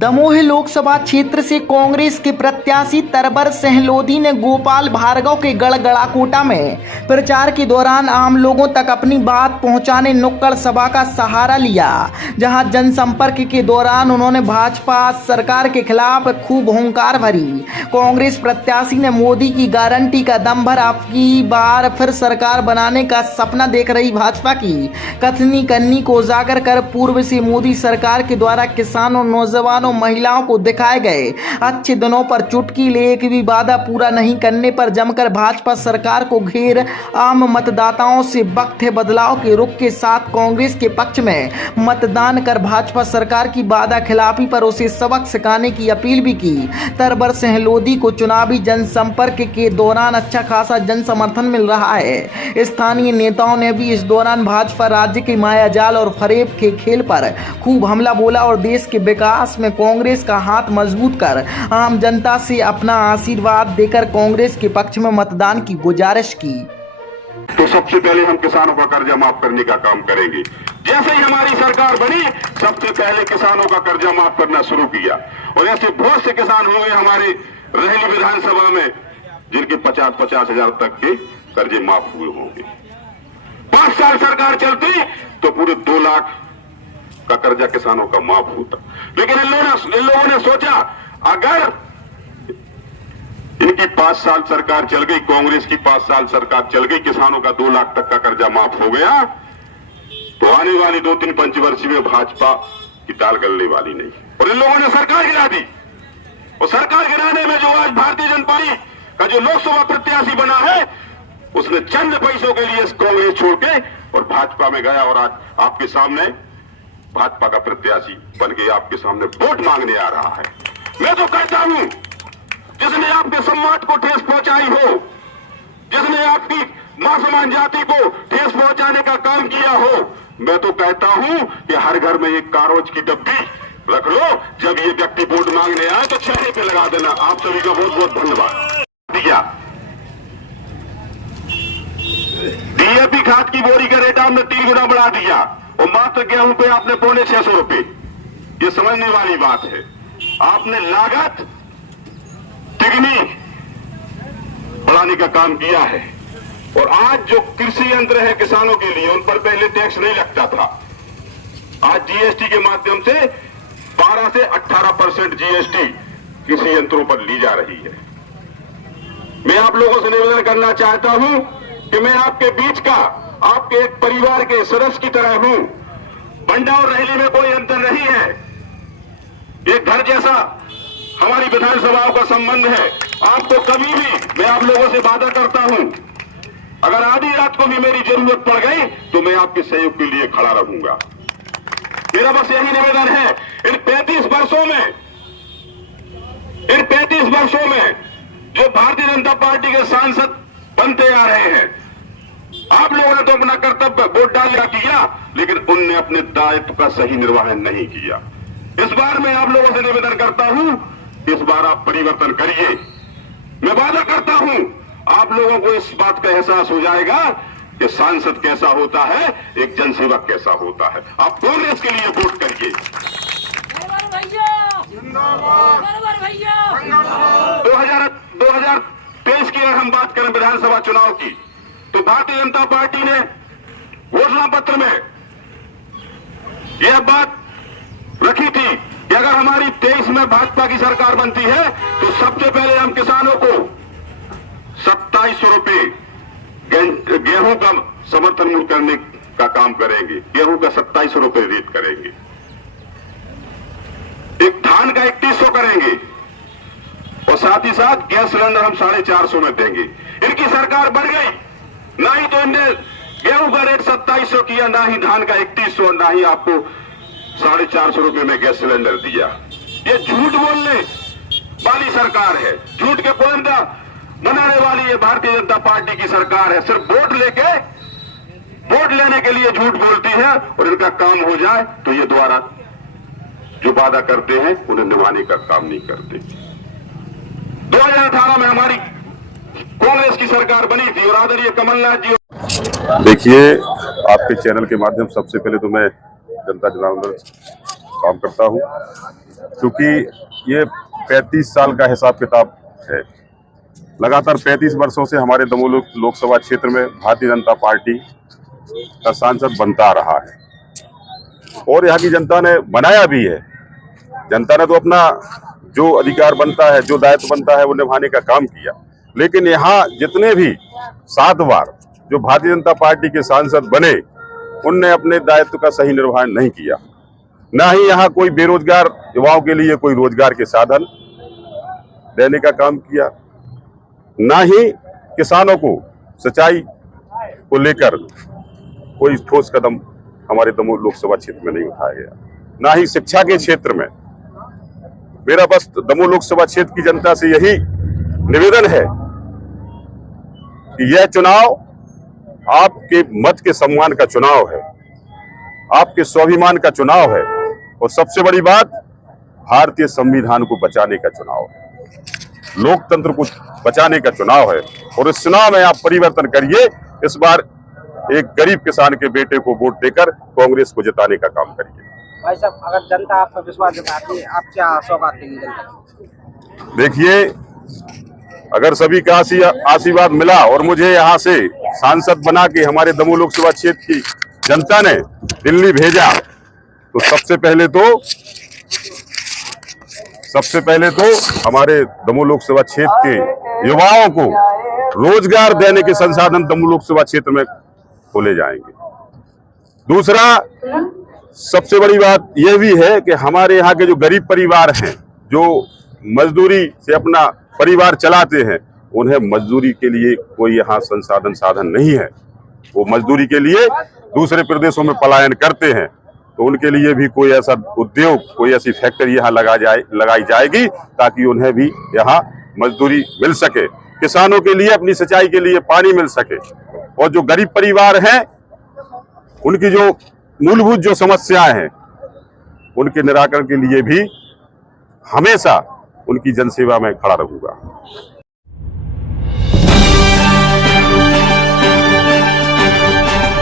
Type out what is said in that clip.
दमोह लोकसभा क्षेत्र से कांग्रेस के प्रत्याशी तरबर सहलोदी ने गोपाल भार्गव के गढ़गड़ाकोटा में प्रचार के दौरान आम लोगों तक अपनी बात पहुंचाने नुक्कड़ सभा का सहारा लिया, जहां जनसंपर्क के दौरान उन्होंने भाजपा सरकार के खिलाफ खूब हुंकार भरी। कांग्रेस प्रत्याशी ने मोदी की गारंटी का दम भर आपकी बार फिर सरकार बनाने का सपना देख रही भाजपा की कथनी करनी को उजागर कर पूर्व से मोदी सरकार के द्वारा किसानों, नौजवानों, महिलाओं को दिखाए गए अच्छे दिनों पर चुटकी ले एक भी वादा पूरा नहीं करने पर जमकर भाजपा सरकार को घेर आम मतदाताओं से वक्त बदलाव के रुख के साथ कांग्रेस के पक्ष में मतदान कर भाजपा सरकार की वादा खिलाफी पर उसे सबक सिखाने की अपील भी की। तरबर सहलोदी को चुनावी जनसंपर्क के दौरान अच्छा खासा जन समर्थन मिल रहा है। स्थानीय नेताओं ने भी इस दौरान भाजपा राज्य के मायाजाल और फरेब के खेल पर खूब हमला बोला और देश के विकास में कांग्रेस का हाथ मजबूत कर आम जनता से अपना आशीर्वाद देकर कांग्रेस के पक्ष में मतदान की गुजारिश की। तो सबसे पहले हम किसानों का कर्जा माफ करने का काम करेंगे। जैसे ही हमारी सरकार बनी, सबसे पहले किसानों का कर्जा माफ करना शुरू किया और ऐसे बहुत से किसान होंगे हमारे रहेली विधानसभा में जिनके 50-50 हजार तक के कर्जे माफ हुए होंगे। 5 साल सरकार चलती तो पूरे 2 लाख का कर्जा किसानों का माफ होता। लेकिन इन लोगों ने सोचा अगर इनकी 5 साल सरकार चल गई, कांग्रेस की 5 साल सरकार चल गई, किसानों का 2 लाख तक का कर्जा माफ हो गया तो आने वाली 2-3 पंचवर्षीय में भाजपा की दाल गलने वाली नहीं। और इन लोगों ने सरकार गिरा दी और सरकार गिराने में जो आज भारतीय जनता पार्टी का जो लोकसभा प्रत्याशी बना है उसने चंद पैसों के लिए कांग्रेस छोड़ के और भाजपा में गया और आज आपके सामने भाजपा का प्रत्याशी बन के आपके सामने वोट मांगने आ रहा है। मैं तो कहता हूं जिसने आपके सम्मान को ठेस पहुंचाई हो, जिसने आपकी मां समान जाति को ठेस पहुंचाने का काम किया हो, मैं तो कहता हूं कि हर घर में एक कारोज की डब्बी रख लो। जब ये व्यक्ति वोट मांगने आए तो चेहरे पे लगा देना। आप सभी का बहुत बहुत धन्यवाद। दिया डीएपी खाद की बोरी का रेट आपने 3 गुना बढ़ा दिया और मात्र गेहूं पे आपने 650 रुपए। ये समझने वाली बात है। आपने लागत तिगनी बढ़ाने का काम किया है और आज जो कृषि यंत्र है किसानों के लिए उन पर पहले टैक्स नहीं लगता था। आज जीएसटी के माध्यम से 12 से 18% जीएसटी कृषि यंत्रों पर ली जा रही है। मैं आप लोगों से निवेदन करना चाहता हूं कि मैं आपके बीच का, आपके एक परिवार के सदस्य की तरह हूं। बंडा और रहेली में कोई अंतर नहीं है। एक घर जैसा हमारी विधानसभाओं का संबंध है। आपको कभी भी मैं आप लोगों से वादा करता हूं, अगर आधी रात को भी मेरी जरूरत पड़ गई तो मैं आपके सहयोग के लिए खड़ा रहूंगा। मेरा बस यही निवेदन है। इन 35 वर्षों में जो भारतीय जनता पार्टी के सांसद बनते आ रहे हैं, आप लोगों ने तो अपना कर्तव्य वोट डालकर किया, लेकिन उनने अपने दायित्व का सही निर्वहन नहीं किया। इस बार मैं आप लोगों से निवेदन करता हूं, इस बार आप परिवर्तन करिए। मैं वादा करता हूं आप लोगों को इस बात का एहसास हो जाएगा कि सांसद कैसा होता है, एक जनसेवक कैसा होता है। आप कांग्रेस के लिए वोट करिए। 2023 की अगर हम बात करें विधानसभा चुनाव की, तो भारतीय जनता पार्टी ने घोषणा पत्र में यह बात रखी थी कि अगर हमारी 23 में भाजपा की सरकार बनती है तो सबसे पहले हम किसानों को 2700 रुपए गेहूं का समर्थन मूल्य करने का काम करेंगे। गेहूं का 2700 रुपए रेट करेंगे। एक धान का 3100 करेंगे और साथ ही साथ गैस सिलेंडर हम 450 में देंगे। इनकी सरकार बन गई, ना ही तो इनने गेहूं का रेट 2700 किया, ना ही धान का 3100, ना ही आपको 450 रुपए में गैस सिलेंडर दिया। ये झूठ बोलने वाली सरकार है, झूठ के पुलिंदा बनाने वाली ये भारतीय जनता पार्टी की सरकार है। सिर्फ वोट लेने के लिए झूठ बोलती है और इनका काम हो जाए तो ये द्वारा जो वादा करते हैं उन्हें निभाने का काम नहीं करते। 2018 में हमारी कांग्रेस की सरकार बनी थी और आदरणीय कमलनाथ जी। देखिए, आपके चैनल के माध्यम सबसे पहले तो मैं जनता जनार्दन काम करता हूं क्योंकि ये 35 साल का हिसाब किताब है। लगातार 35 वर्षों से हमारे दमोह लोकसभा क्षेत्र में भारतीय जनता पार्टी का सांसद बनता रहा है और यहाँ की जनता ने बनाया भी है। जनता ने तो अपना जो अधिकार बनता है, जो दायित्व बनता है, वो निभाने का काम किया। लेकिन यहाँ जितने भी 7 बार जो भारतीय जनता पार्टी के सांसद बने, उनने अपने दायित्व का सही निर्वहन नहीं किया। ना ही यहाँ कोई बेरोजगार युवाओं के लिए कोई रोजगार के साधन देने का काम किया, ना ही किसानों को सिंचाई को लेकर कोई ठोस कदम हमारे दमोह लोकसभा क्षेत्र में नहीं उठाया गया, ना ही शिक्षा के क्षेत्र में। मेरा बस दमोह लोकसभा क्षेत्र की जनता से यही निवेदन है कि यह चुनाव आपके मत के सम्मान का चुनाव है, आपके स्वाभिमान का चुनाव है और सबसे बड़ी बात, भारतीय संविधान को बचाने का चुनाव है, लोकतंत्र को बचाने का चुनाव है। और इस चुनाव में आप परिवर्तन करिए। इस बार एक गरीब किसान के बेटे को वोट देकर कांग्रेस को जिताने का काम करिए। भाई साहब, अगर जनता आप पर विश्वास जताती है, आप क्या सौगात देंगे जनता को? देखिए, अगर सभी का आशीर्वाद मिला और मुझे यहाँ से सांसद बना के हमारे दमोह लोकसभा क्षेत्र की जनता ने दिल्ली भेजा, तो सबसे पहले तो हमारे दमोह लोकसभा क्षेत्र के युवाओं को रोजगार देने के संसाधन दमोह लोकसभा क्षेत्र में खोले जाएंगे। दूसरा, सबसे बड़ी बात यह भी है कि हमारे यहाँ के जो गरीब परिवार हैं, जो मजदूरी से अपना परिवार चलाते हैं, उन्हें मजदूरी के लिए कोई यहाँ साधन नहीं है। वो मजदूरी के लिए दूसरे प्रदेशों में पलायन करते हैं, तो उनके लिए भी कोई ऐसा उद्योग, कोई ऐसी फैक्ट्री यहाँ लगाई जाएगी ताकि उन्हें भी यहाँ मजदूरी मिल सके, किसानों के लिए अपनी सिंचाई के लिए पानी मिल सके। और जो गरीब परिवार हैं, उनकी जो मूलभूत जो समस्याएं हैं, उनके निराकरण के लिए भी हमेशा उनकी जनसेवा में खड़ा रहूंगा।